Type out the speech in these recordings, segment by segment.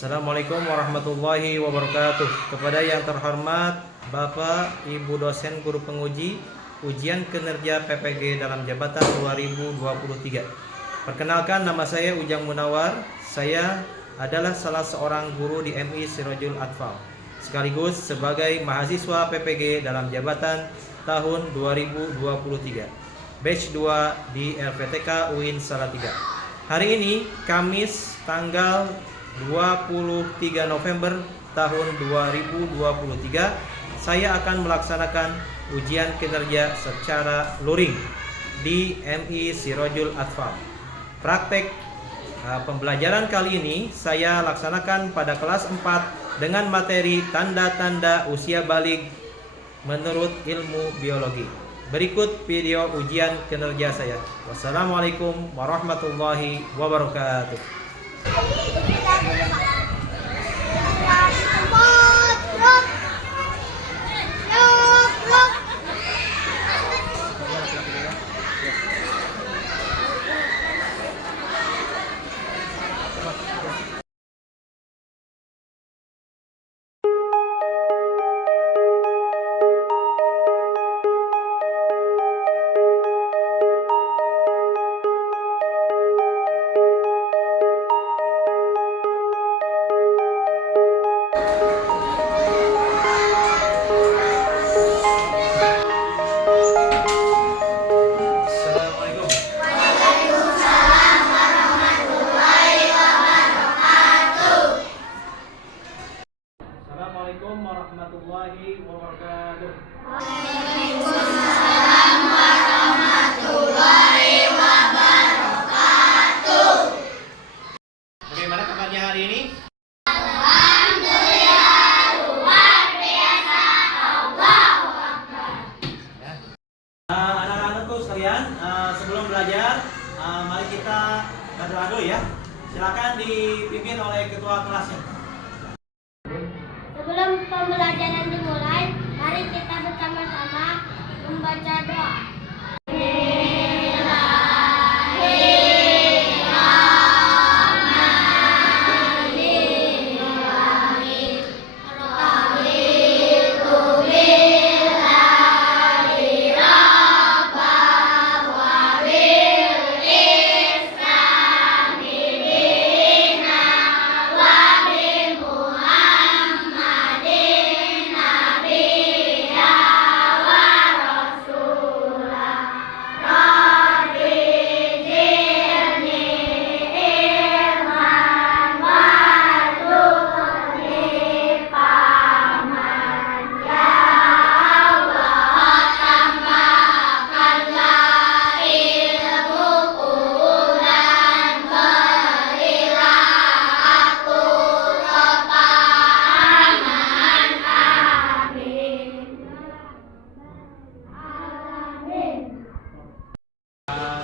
Assalamualaikum warahmatullahi wabarakatuh. Kepada yang terhormat Bapak, Ibu dosen guru penguji ujian kinerja PPG dalam jabatan 2023. Perkenalkan, nama saya Ujang Munawar. Saya adalah salah seorang guru di MI Sirojul Atfal, sekaligus sebagai mahasiswa PPG dalam jabatan tahun 2023, batch 2 di LPTK UIN Salatiga. Hari ini Kamis tanggal 23 November tahun 2023, saya akan melaksanakan ujian kinerja secara luring di MI Sirojul Atfal. Praktek pembelajaran kali ini saya laksanakan pada kelas 4 dengan materi tanda-tanda usia balik menurut ilmu biologi. Berikut video ujian kinerja saya. Wassalamualaikum warahmatullahi wabarakatuh. Assalamualaikum warahmatullahi wabarakatuh. Waalaikumsalam warahmatullahi wabarakatuh. Bagaimana kabarnya hari ini? Alhamdulillah, luar biasa. Allahu Akbar. Ya. Anak-anakku sekalian, sebelum belajar, mari kita berdoa dulu ya. Silakan dipimpin oleh ketua kelasnya. Sebelum pembelajaran dimulai, mari kita bersama-sama membaca doa.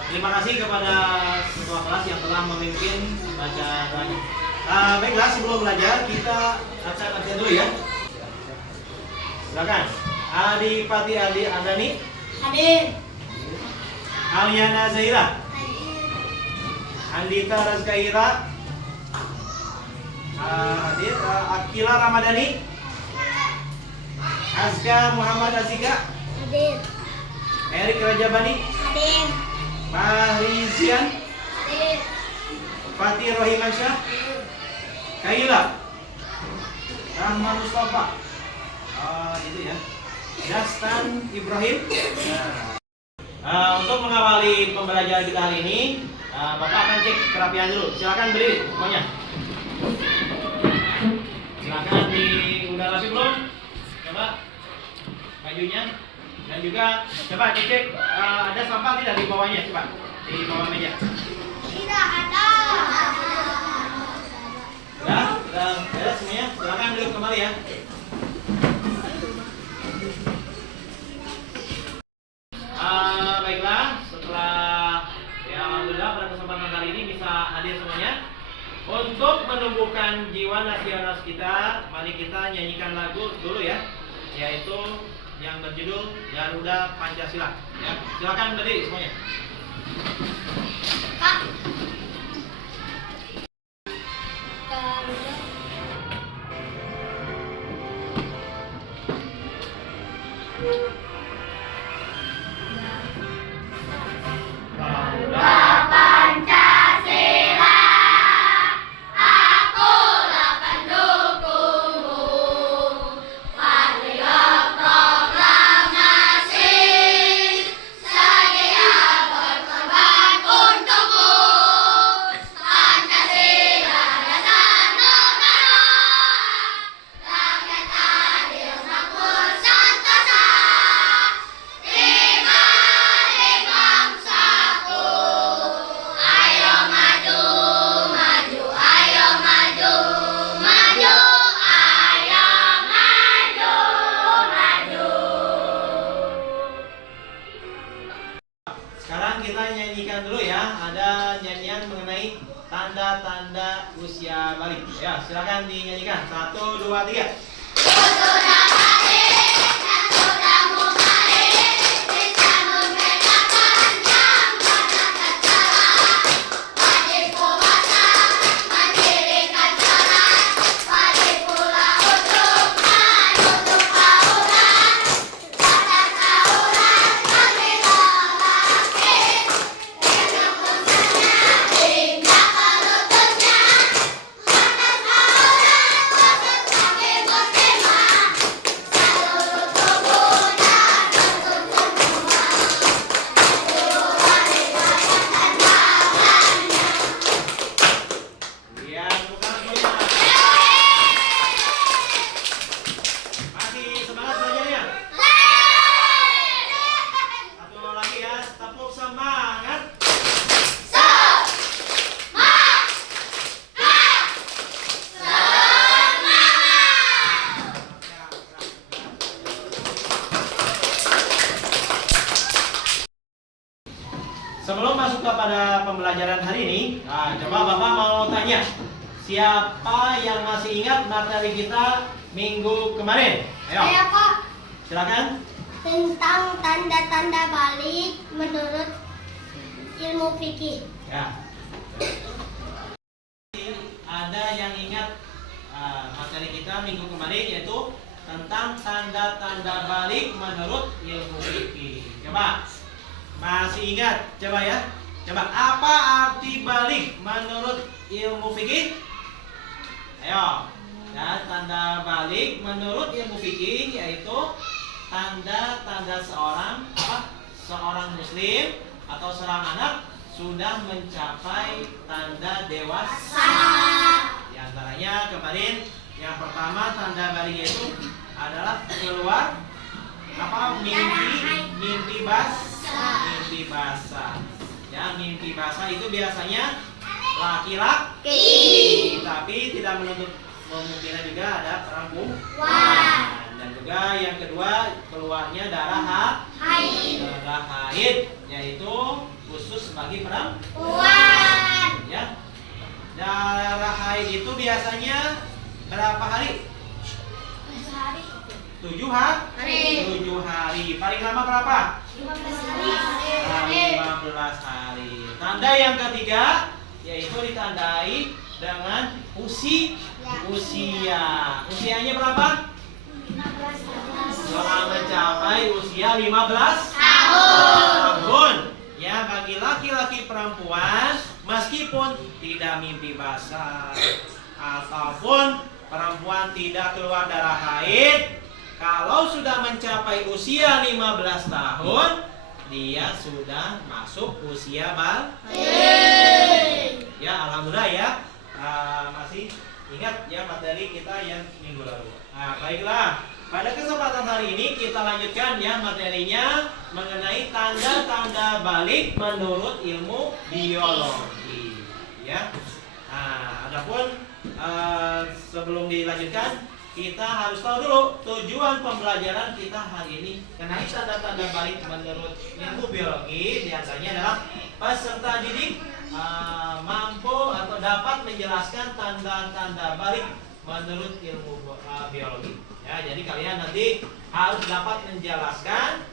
Terima kasih kepada ketua kelas yang telah memimpin baca doanya. Baiklah, sebelum belajar kita baca dulu ya. Silakan. Adipati Adi Andani. Hadir. Aliana Zaira. Andita Razkaira. Hadir. Akila Ramadhani. Azka Muhammad Azika. Hadir. Erik Rajabani. Hadir. Mahrizian. Hadir. Fatih Rohimansyah. Kaila. Rahman Mustafa. Gitu ya. Dastan Ibrahim. Untuk mengawali pembelajaran kita hari ini, Bapak akan cek kerapian dulu. Silakan berdiri semuanya. Silakan udah rapi belum? Coba bajunya. Dan juga coba dicek ada sampah tidak di bawahnya, coba di bawah meja. Tidak ada. Sudah beres semuanya. Silakan duduk kembali ya. Baiklah, setelah ya alhamdulillah pada kesempatan kali ini bisa hadir semuanya. Untuk menumbuhkan jiwa nasionalis kita, mari kita nyanyikan lagu dulu ya, yaitu yang berjudul Garuda Pancasila. Ya, silakan berdiri semuanya. Kak. Garuda Sekarang kita nyanyikan dulu ya. Ada nyanyian mengenai tanda-tanda usia balik. Ya, silakan dinyanyikan. 1, 2, 3. Ya, bukan semuanya. Masih semangat belajarnya? Satu lagi ya, tepuk semangat. Sebelum masuk kepada pembelajaran hari ini, coba Bapak mau tanya, siapa yang masih ingat materi kita minggu kemarin? Ayo, Saya kok silakan. tentang tanda-tanda balik menurut ilmu fikih. Ya. Ada yang ingat materi kita minggu kemarin yaitu tentang tanda-tanda balik menurut ilmu fikih. Coba masih ingat? Coba ya. Coba apa arti balik menurut ilmu fikih? Ayo. Ya, tanda balik menurut ilmu fikih yaitu tanda-tanda seorang muslim atau seorang anak sudah mencapai tanda dewasa. Di antaranya kemarin yang pertama tanda balik itu adalah keluar mimpi basah. Ya, mimpi basah itu biasanya laki-laki, tapi tidak menutup kemungkinan juga ada perempuan. Dan juga yang kedua keluarnya darah haid, yaitu khusus bagi perempuan. Ya, darah haid itu biasanya berapa hari? 7 hari. Paling lama berapa? 15 hari. Tanda yang ketiga yaitu ditandai dengan usia. Usianya berapa? Setelah mencapai usia 15 tahun. Ya, bagi laki-laki perempuan meskipun tidak mimpi basah ataupun perempuan tidak keluar darah haid, kalau sudah mencapai usia 15 tahun, dia sudah masuk usia balik. Ya, alhamdulillah ya. Masih ingat ya materi kita yang minggu lalu. Nah, baiklah. Pada kesempatan hari ini kita lanjutkan ya materinya mengenai tanda-tanda balik menurut ilmu biologi. Ya. Nah, adapun sebelum dilanjutkan kita harus tahu dulu tujuan pembelajaran kita hari ini. Mengenai tanda-tanda balik menurut ilmu biologi diantaranya adalah peserta didik mampu atau dapat menjelaskan tanda-tanda balik menurut ilmu biologi. Ya, jadi kalian nanti harus dapat menjelaskan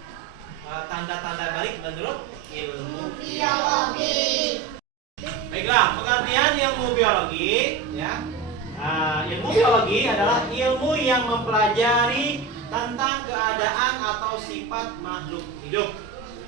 tanda-tanda balik menurut ilmu biologi. Baiklah, pengertian ilmu biologi ya. Ilmu biologi adalah ilmu yang mempelajari tentang keadaan atau sifat makhluk hidup.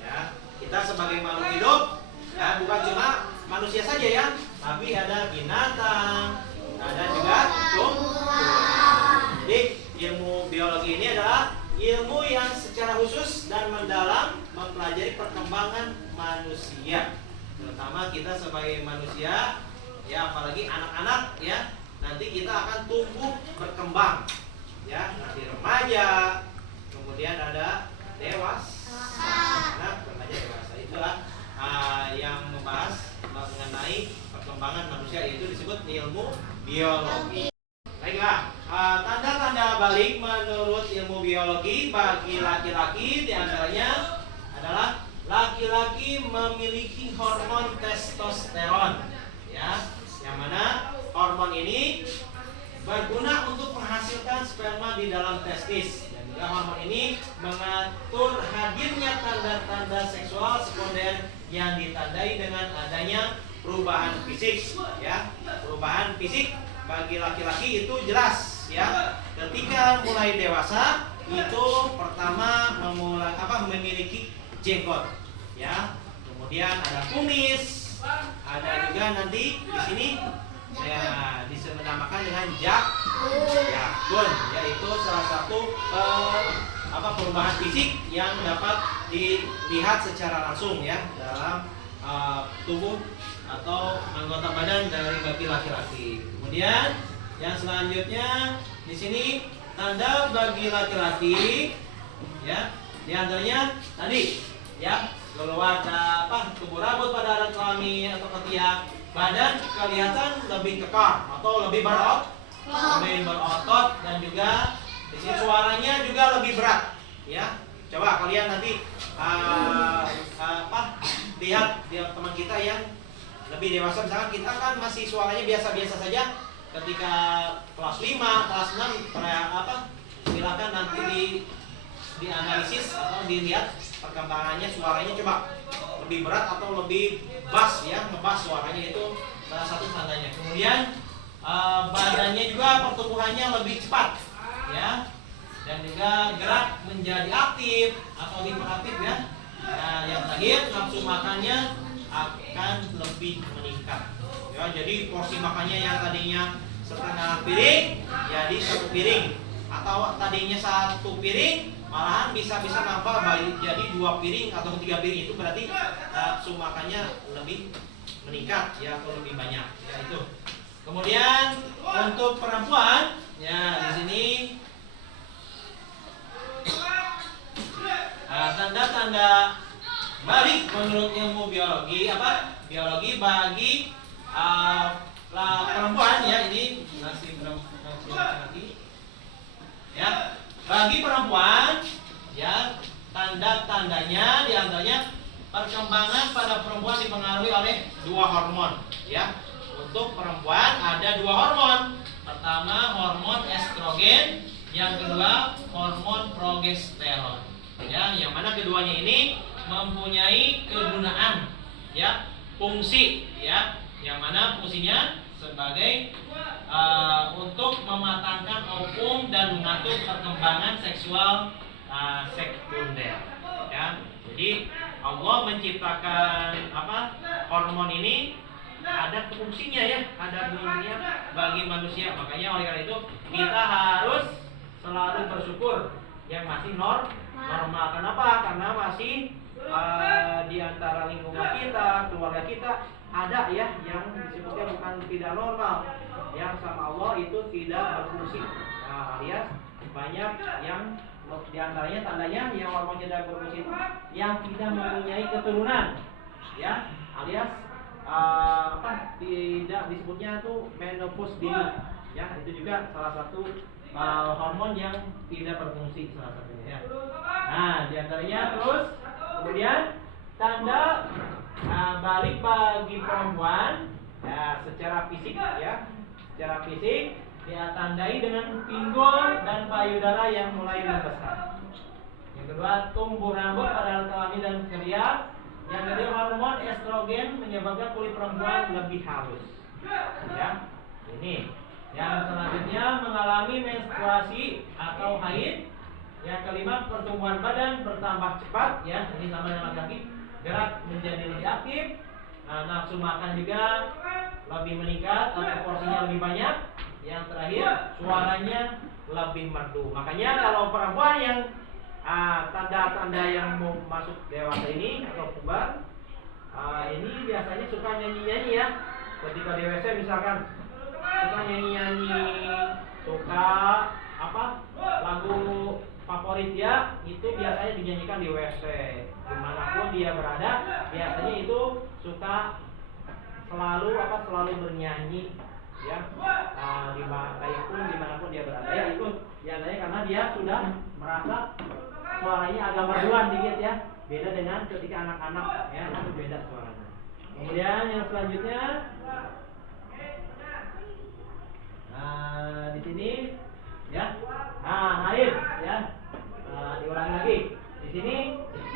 Ya, kita sebagai makhluk hidup, ya bukan cuma manusia saja ya, tapi ada binatang, ada juga tumbuhan. Jadi ilmu biologi ini adalah ilmu yang secara khusus dan mendalam mempelajari perkembangan manusia. Terutama kita sebagai manusia, ya apalagi anak-anak ya, nanti kita akan tumbuh berkembang. Ya, nanti remaja, kemudian ada dewasa, anak remaja dewasa. Itulah yang membahas mengenai perkembangan manusia, itu disebut ilmu biologi. Baiklah, tanda-tanda balik menurut ilmu biologi bagi laki-laki diantaranya adalah laki-laki memiliki hormon testosteron, ya, yang mana hormon ini berguna untuk menghasilkan sperma di dalam testis, dan juga hormon ini mengatur hadirnya tanda-tanda seksual sekunder yang ditandai dengan adanya perubahan fisik, ya. Perubahan fisik bagi laki-laki itu jelas, ya. Ketika mulai dewasa itu pertama memiliki jenggot, ya. Kemudian ada kumis, ada juga nanti di sini ya dinamakan dengan jakun, yaitu salah satu perubahan fisik yang dapat dilihat secara langsung ya dalam tubuh atau anggota badan dari bagi laki-laki. Kemudian yang selanjutnya di sini tanda bagi laki-laki, ya, diantaranya tadi ya keluar tubuh rambut pada alat kelamin atau ketiak, badan kelihatan lebih kekar atau lebih berotot, dan juga di sini suaranya juga lebih berat, ya. Coba kalian nanti lihat teman kita yang lebih dewasa, misalkan kita kan masih suaranya biasa-biasa saja, ketika kelas 5, kelas 6 silakan nanti dianalisis atau dilihat perkembangannya suaranya, coba lebih berat atau lebih bass ya, ngebass suaranya, itu salah satu tandanya. Kemudian badannya juga pertumbuhannya lebih cepat ya, dan juga gerak menjadi aktif atau hiperaktif ya. Nah, yang terakhir nafsu makannya akan lebih meningkat ya, jadi porsi makannya yang tadinya setengah piring jadi 1 piring, atau tadinya 1 piring malahan bisa nambah jadi 2 piring atau 3 piring. Itu berarti nafsu makannya lebih meningkat ya, atau lebih banyak ya, itu. Kemudian untuk perempuan ya, di sini tanda-tanda balik menurut ilmu biologi biologi bagi perempuan ya, ini masih laki ya. Bagi perempuan ya, tanda-tandanya diantaranya perkembangan pada perempuan dipengaruhi oleh 2 hormon ya. Untuk perempuan ada 2 hormon. Pertama hormon estrogen, yang kedua hormon progesteron ya, yang mana keduanya ini mempunyai kegunaan ya, fungsi ya, yang mana fungsinya sebagai untuk mematangkan ovum dan mengatur perkembangan seksual sekunder ya. Jadi Allah menciptakan hormon ini ada fungsinya ya, ada gunanya bagi manusia. Makanya oleh karena itu kita harus selalu bersyukur yang masih normal. Kenapa? Karena masih di antara lingkungan kita, keluarga kita ada ya yang disebutnya bukan tidak normal, yang sama Allah itu tidak berfungsi. Nah, alias banyak yang di antaranya tandanya yang hormon tidak berfungsi itu yang tidak mempunyai keturunan ya, alias tidak disebutnya itu menopause dini ya, itu juga salah satu hormon yang tidak berfungsi salah satunya ya. Nah, diantaranya terus kemudian tanda balik bagi perempuan ya, secara fisik ya, secara fisik dia tandai dengan pinggul dan payudara yang mulai membesar. Yang kedua tumbuh rambut pada alat kelamin dan ketiak. Yang kedua hormon estrogen menyebabkan kulit perempuan lebih halus ya. Ini yang selanjutnya mengalami menstruasi atau haid Yang kelima, pertumbuhan badan bertambah cepat, ya. Ini sama dengan laki-laki, gerak menjadi lebih aktif, nafsu makan juga lebih meningkat atau porsinya lebih banyak. Yang terakhir, suaranya lebih merdu. Makanya kalau perempuan yang tanda-tanda yang mau masuk dewasa ini atau puber, ini biasanya suka nyanyi-nyanyi ya. Ketika di WC misalkan suka nyanyi-nyanyi, suka lagu favorit dia itu biasanya dinyanyikan di WC. Dimanapun dia berada, biasanya itu suka selalu bernyanyi ya. Dimanapun dia berada ya, itu biasanya karena dia sudah merasa suaranya agak merduan dikit ya. Beda dengan ketika anak-anak ya, itu beda suaranya. Kemudian yang selanjutnya, di sini ya, haid ya. Diulangi lagi. Di sini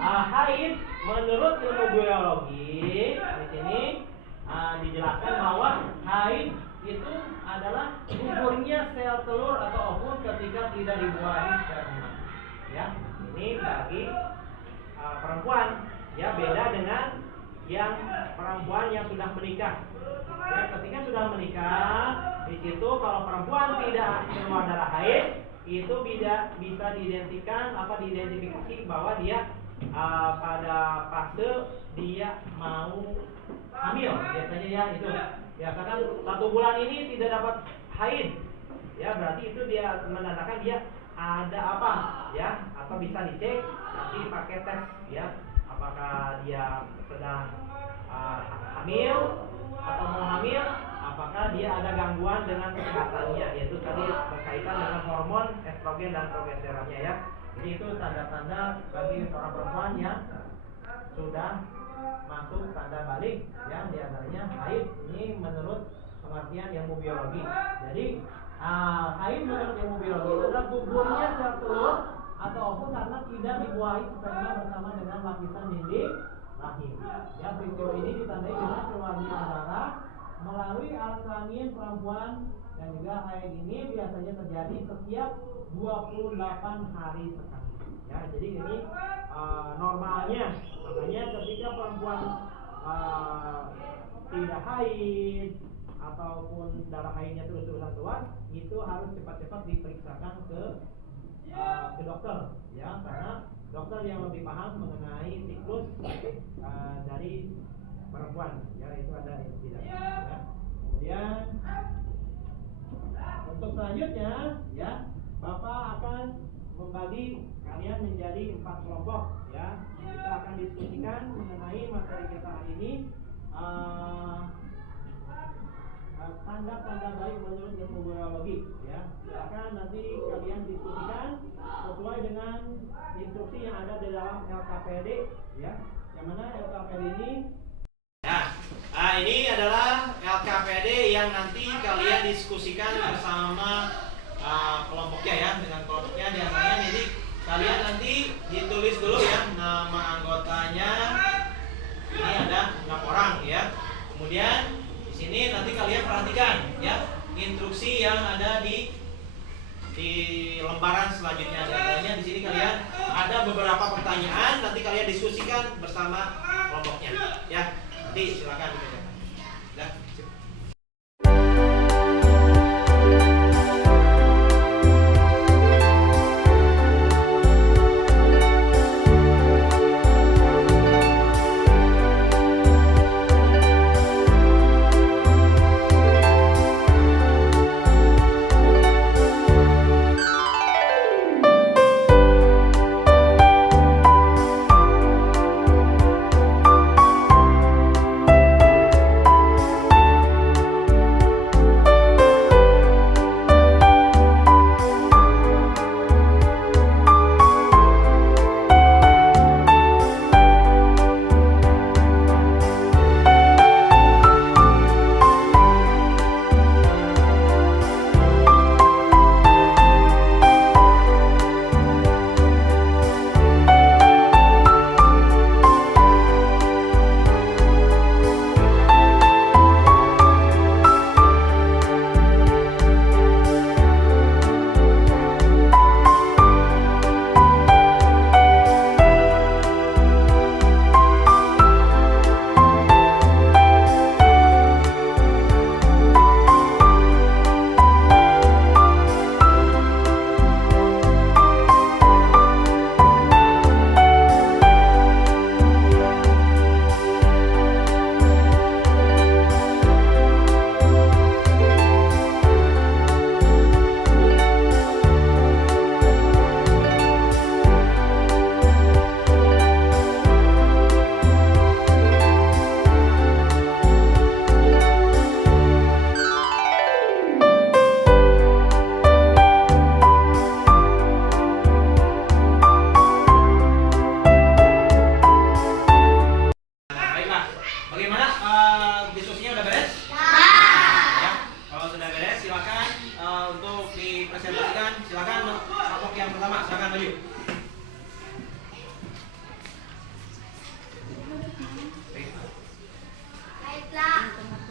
haid menurut ilmu biologi di sini dijelaskan bahwa haid itu adalah gugurnya sel telur atau ovum ketika tidak dibuahi sperma. Ya, ini bagi perempuan ya, beda dengan yang perempuan yang sudah menikah. Ya, ketika sudah menikah, di situ kalau perempuan tidak keluar darah haid, itu bisa diidentifikasi bahwa dia pada fase dia mau hamil. Biasanya ya itu. Biasakan 1 bulan ini tidak dapat haid. Ya, berarti itu dia menandakan dia ada apa ya, atau bisa dicek nanti pakai tes ya, apakah dia sedang hamil atau mau hamil, apakah dia ada gangguan dengan kesehatannya, yaitu tadi berkaitan dengan hormon estrogen dan progesteronnya ya. Jadi itu tanda-tanda bagi seorang perempuan yang sudah masuk tanda balik ya, diantaranya haid. Ini menurut pengertian ilmu biologi. Jadi haid menurut ilmu biologi adalah gugurnya sel telur atau ovum karena tidak dibuahi sperma bersama dengan lapisan dinding rahim. Ya, peristiwa ini ditandai dengan keluarnya darah melalui alat kelamin perempuan, dan juga haid ini biasanya terjadi setiap 28 hari sekali. Ya, jadi ini normalnya. Makanya ketika perempuan tidak haid ataupun darah haidnya terus-terusan keluar, itu harus cepat-cepat diperiksakan ke dokter ya, karena dokter yang lebih paham mengenai siklus dari perempuan ya, itu ada yang tidak ya. Kemudian untuk selanjutnya ya, Bapak akan membagi kalian menjadi 4 kelompok ya. Kita akan diskusikan mengenai materi kita hari ini, tanda-tanda baik menurut ilmu biologi ya. Silakan nanti kalian diskusikan sesuai dengan instruksi yang ada di dalam LKPD ya. Yang mana LKPD ini ini adalah LKPD yang nanti kalian diskusikan bersama kelompoknya ya, dengan kelompoknya. Diantaranya jadi kalian nanti ditulis dulu ya nama anggotanya. Ini ada 6 orang ya. Kemudian di sini nanti kalian perhatikan ya instruksi yang ada di lembaran selanjutnya. Diantaranya di sini kalian ada beberapa pertanyaan, nanti kalian diskusikan bersama kelompoknya ya. Nanti silakan dibacakan. Ya. yang pertama, silakan maju. Baiklah,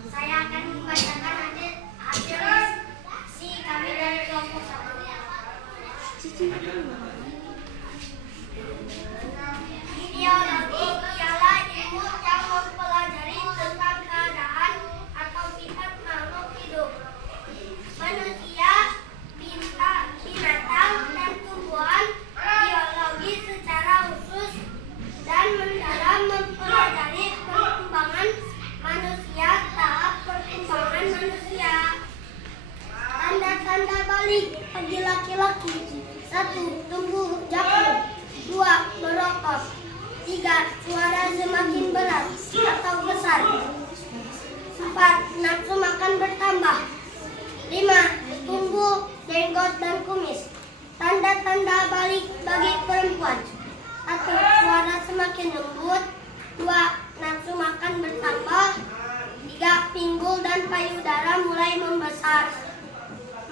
saya akan membacakan hasil diskusi kami dari kelompok 1. Ideologi ialah ilmu yang mempelajari tentang keadaan atau sifat makhluk hidup, manusia, binatang, dan tumbuhan. Biologi secara khusus dan mendalam mempelajari perkembangan manusia, tahap perkembangan manusia. Tanda-tanda balik bagi laki-laki: 1. Tumbuh jakun. 2. Merokok. 3. Suara semakin berat atau besar. 4. Nafsu makan bertambah. 5. Tumbuh jenggot dan kumis. Tanda-tanda balik bagi perempuan: 1. Suara semakin lembut. 2. Nafsu makan bertambah. 3. Pinggul dan payudara mulai membesar.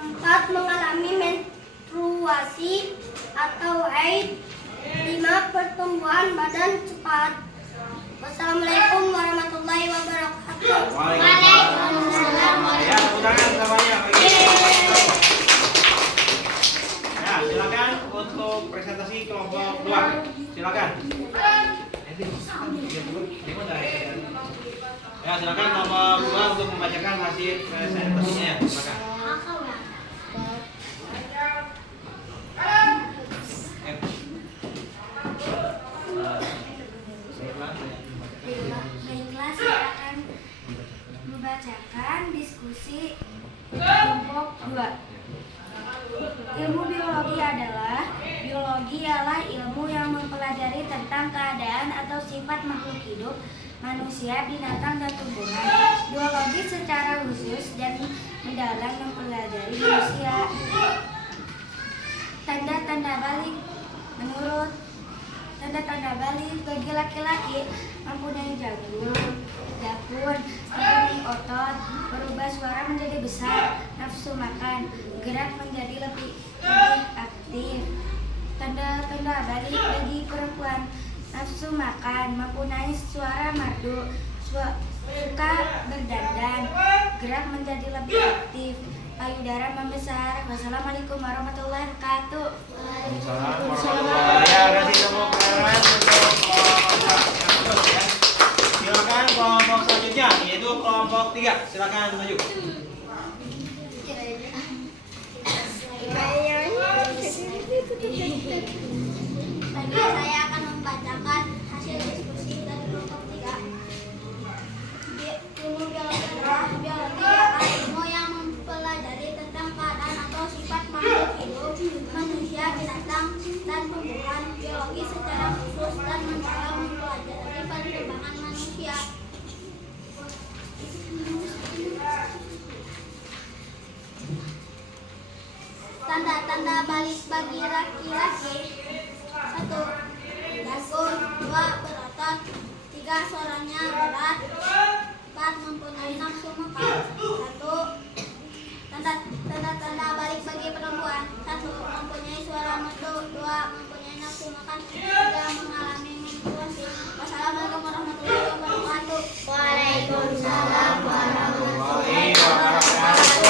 4. Mengalami menstruasi atau haid. 5. Pertumbuhan badan cepat. Wassalamualaikum warahmatullahi wabarakatuh. Waalaikumsalam. Ya, tepuk tangan semuanya. Ya, silakan untuk presentasi kelompok 2. Silakan. Ya, silakan kelompok 2 untuk membacakan hasil presentasinya. Silakan. Baiklah, saya akan membacakan diskusi kelompok 2. Ilmu biologi ialah ilmu yang mempelajari tentang keadaan atau sifat makhluk hidup, manusia, binatang, dan tumbuhan. Biologi secara khusus dan mendalam mempelajari manusia. Tanda-tanda balik: menurut tanda-tanda balik bagi laki-laki, mempunyai jakun, mempunyai otot, berubah suara menjadi besar, nafsu makan, gerak menjadi lebih aktif. Tanda-tanda balik bagi perempuan: nafsu makan, mempunyai suara merdu, suka berdandan, gerak menjadi lebih aktif, payudara membesar. Wassalamualaikum warahmatullahi wabarakatuh. Ya, kasih tepuk tangan untuk kelompok ya. Silakan kelompok selanjutnya, yaitu kelompok 3. Silakan maju. Saya akan membacakan hasil diskusi dari kelompok 3. Ilmu biologi adalah ilmu yang mempelajari tentang keadaan atau sifat makhluk hidup, manusia, binatang, dan tumbuhan. Biologi secara khusus dan mendalam mempelajari perkembangan manusia. Tanda-tanda balik bagi laki-laki: 1. Jakun. 2. Berotot. 3. Suaranya berat. 4. Mempunyai nafsu makan. 1. Tanda-tanda balik bagi perempuan: 1. Mempunyai suara merdu. 2. Mempunyai nafsu makan. 3. Mengalami menstruasi. Wassalamualaikum warahmatullahi wabarakatuh. Waalaikumsalam warahmatullahi wabarakatuh.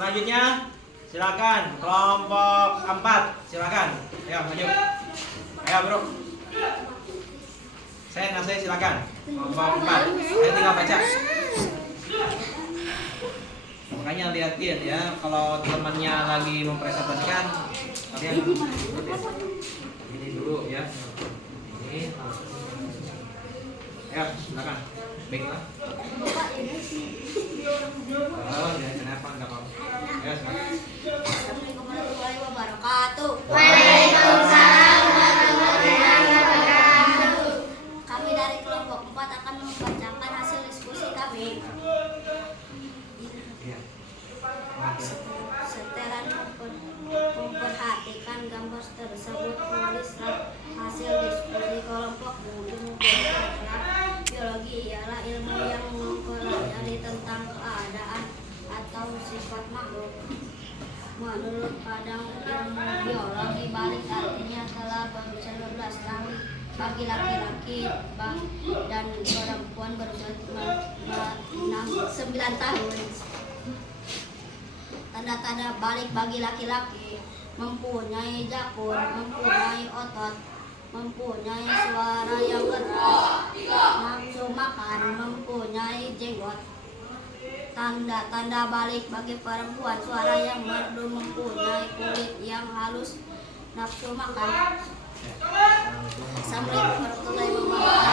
Selanjutnya, silakan kelompok 4. Silakan. Ayo maju. Ayo, Bro. Saya silakan. Kelompok 4. Saya tinggal baca. Makanya lihatin ya, kalau temannya lagi mempresentasikan, kalian ikut ya. Ini dulu ya. Ini. Ayo, silakan. Baiklah. Oh, ya, kenapa enggak apa-apa. Ya, silakan. Assalamualaikum warahmatullahi wabarakatuh. Waalaikumsalam warahmatullahi wabarakatuh. Kami dari kelompok 4 akan membacakan hasil diskusi kami. Iya. Setelah memperhatikan gambar tersebut, tulislah hasil diskusi kelompok. Biologi ialah ilmu yang mempelajari tentang keadaan atau sifat makhluk. Menurut Padang ilmu biologi, balik artinya telah berusia 12 tahun bagi laki-laki dan perempuan berusia 9 tahun. Tanda-tanda balik bagi laki-laki: mempunyai jakun, mempunyai otot, mempunyai suara yang keras, nafsu makan, mempunyai jenggot. Tanda-tanda balik bagi perempuan: suara yang merdu, mempunyai kulit yang halus, nafsu makan. Assalamualaikum warahmatullahi wabarakatuh.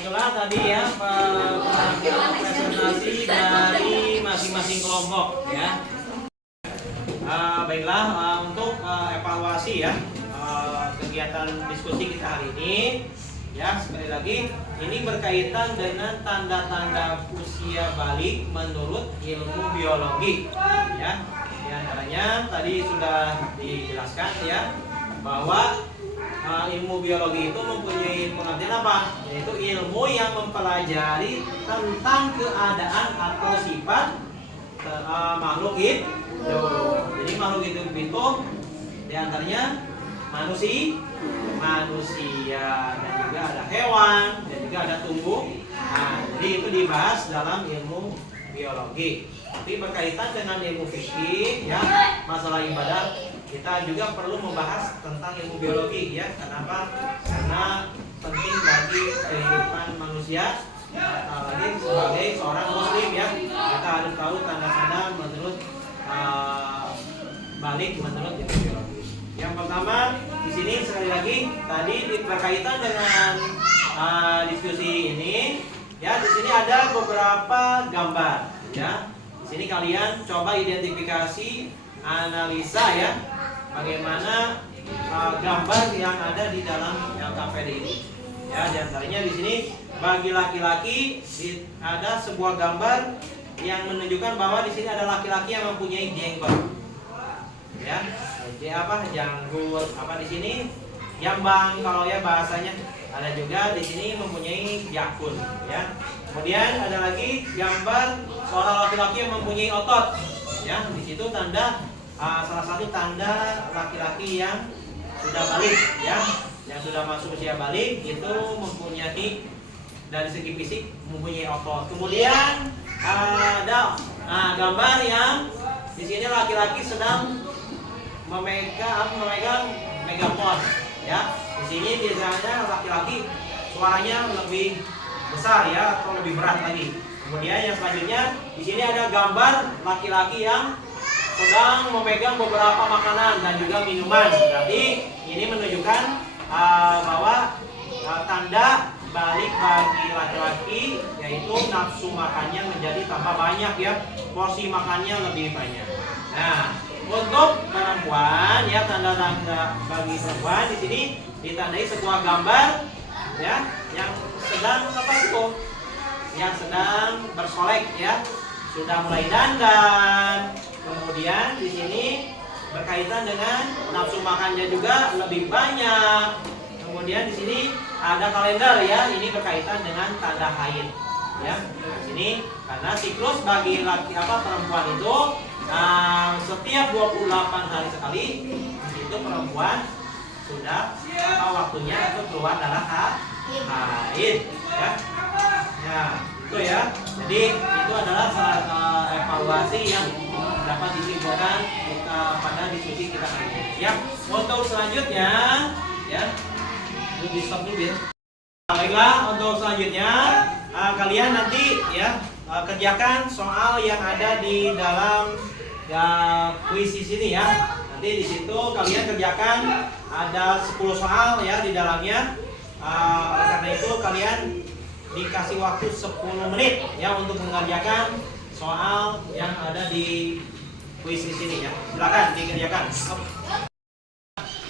Itulah tadi ya penampilan presentasi dari masing-masing kelompok ya. Baiklah, untuk evaluasi ya kegiatan diskusi kita hari ini ya, sekali lagi ini berkaitan dengan tanda-tanda usia balik menurut ilmu biologi ya. Di antaranya tadi sudah dijelaskan ya bahwa ilmu biologi itu mempunyai pengertian apa? Yaitu ilmu yang mempelajari tentang keadaan atau sifat makhluk hidup. Jadi makhluk hidup itu diantaranya manusia dan juga ada hewan dan juga ada tumbuh. Jadi itu dibahas dalam ilmu biologi. Tapi berkaitan dengan ilmu fikih ya, masalah ibadah, kita juga perlu membahas tentang ilmu biologi ya. Kenapa? Karena penting bagi kehidupan manusia, apalagi sebagai seorang muslim ya. Kita harus tahu tanda-tanda menurut balik menurut ilmu biologi. Yang pertama di sini sekali lagi tadi berkaitan dengan diskusi ini ya. Di sini ada beberapa gambar ya. Di sini kalian coba identifikasi, analisa ya, bagaimana gambar yang ada di dalam LKPD ini. Ya, di antaranya di sini bagi laki-laki ada sebuah gambar yang menunjukkan bahwa di sini ada laki-laki yang mempunyai jenggot. Ya, jadi apa? Janggut apa di sini? Jambang kalau ya bahasanya. Ada juga di sini mempunyai jakun ya. Kemudian ada lagi gambar seorang laki-laki yang mempunyai otot. Ya, di situ tanda salah satu tanda laki-laki yang sudah balik ya, yang sudah masuk usia balik itu mempunyai dari segi fisik mempunyai otot. Kemudian ada gambar yang di sini laki-laki sedang memegang megafon ya. Di sini biasanya laki-laki suaranya lebih besar ya, atau lebih berat lagi. Kemudian yang selanjutnya di sini ada gambar laki-laki yang sedang memegang beberapa makanan dan juga minuman. Berarti ini menunjukkan bahwa tanda balik bagi laki-laki yaitu nafsu makannya menjadi tambah banyak ya, porsi makannya lebih banyak. Nah, untuk perempuan ya, tanda-tanda bagi perempuan di sini ditandai sebuah gambar ya yang sedang apa itu? Yang sedang bersolek ya, sudah mulai dandan. Kemudian di sini berkaitan dengan nafsu makannya juga lebih banyak. Kemudian di sini ada kalender ya, ini berkaitan dengan tanda haid ya. Di sini karena siklus bagi perempuan itu setiap 28 hari sekali, itu perempuan sudah waktunya untuk keluar darah haid ya. Ya, itu ya. Jadi itu adalah evaluasi yang dapat disimpulkan pada diskusi kita hari ini. Ya, untuk selanjutnya ya, di stop dulu ya. Baiklah, untuk selanjutnya kalian nanti ya kerjakan soal yang ada di dalam kuis di sini ya. Nanti di situ kalian kerjakan ada 10 soal ya di dalamnya. Oleh karena itu kalian dikasih waktu 10 menit ya untuk mengerjakan soal yang ada di kuis di sini ya. Silakan dikerjakan.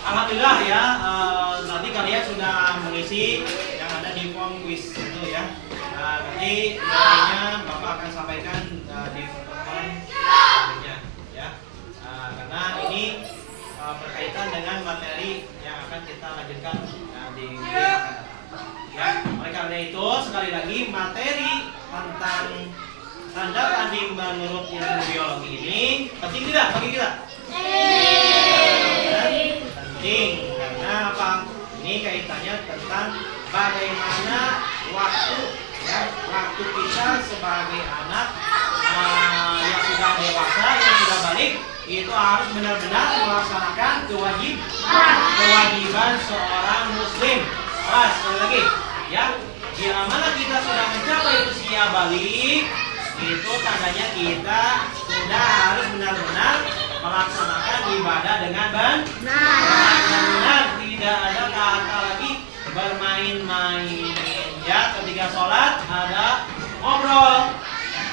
Alhamdulillah ya, nanti kalian sudah mengisi yang ada di form kuis itu ya. Nanti nilainya Bapak akan sampaikan di pertemuan berikutnya ya. Karena ini berkaitan dengan materi yang akan kita lanjutkan di video akan datang. Ya. itu sekali lagi materi tentang tanda tanding menurut ilmu biologi ini penting tidak bagi kita? Penting karena apa? Ini kaitannya tentang bagaimana waktu waktu kita sebagai anak yang sudah dewasa, yang sudah balik, itu harus benar-benar melaksanakan kewajiban seorang muslim. Sekali lagi, ya, bila mana kita sudah mencapai usia balik, itu tandanya kita sudah harus benar-benar melaksanakan ibadah dengan benar. Tidak ada kata lagi bermain-main. Ya, ketika sholat ada ngobrol.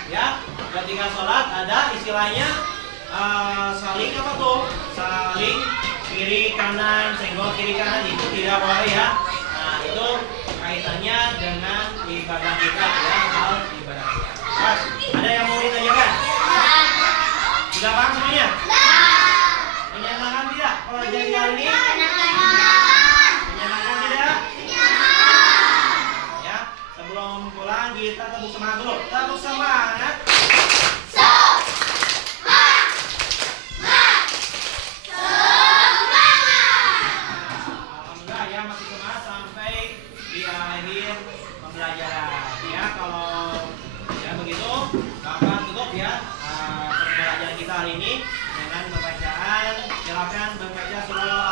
Ya, ketika sholat ada istilahnya saling apa tuh? Saling kiri kanan, senggol kiri kanan itu tidak boleh ya. Nah, itu kaitannya dengan ibadah kita ya, hal ibadah kita. Mas, ada yang mau ditanyakan? Sudah paham semuanya? Menyenangkan tidak pelajaran kali ini? Menyenangkan tidak? Ya, sebelum pulang kita tepuk semangat dulu. Tepuk semangat. Alhamdulillah ya, masih semangat sampai di akhir pembelajaran. Ya, kalau ya begitu, Bapak tutup ya pembelajaran kita hari ini dengan pembacaan. Silakan membaca surah